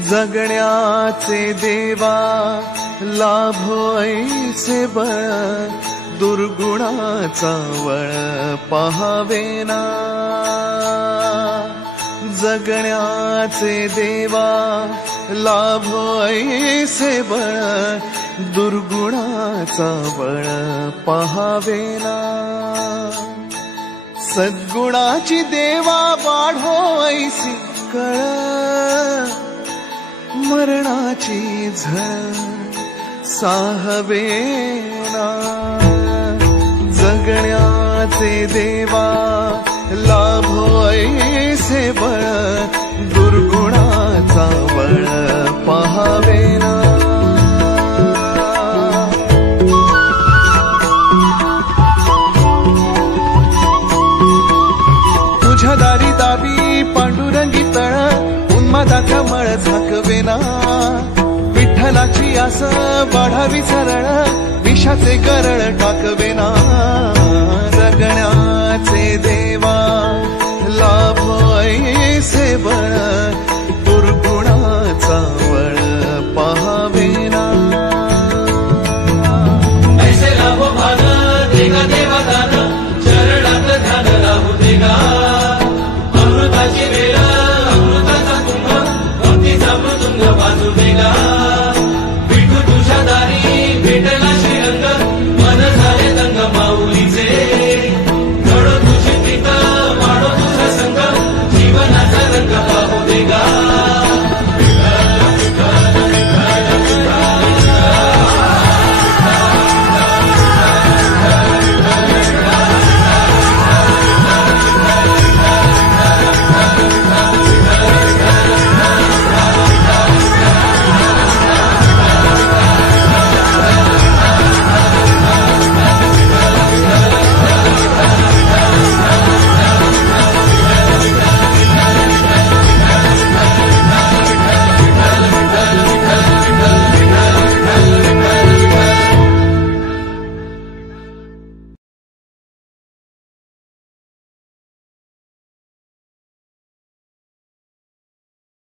जगण्याचे देवा लाभो ऐसे बळ, दुर्गुणाचा वळ पहावेना। जगण्याचे देवा लाभो ऐसे बळ, दुर्गुणाचा बळ पहावेना। सद्गुणाची देवा वाढो ऐसी कळ, मरणाची झळ साहवेना। जगण्याचे देवा लाभो ऐसे बळ, दुर्गुणाचा बळ पहावेना। तुझ्या दारी दाबी पांडुरंगी तळ, उन्मादाचा मळ झाकवेना। विठ्ठलाची आस वाढावी सरळ, विषाचे गरळ टाकवे।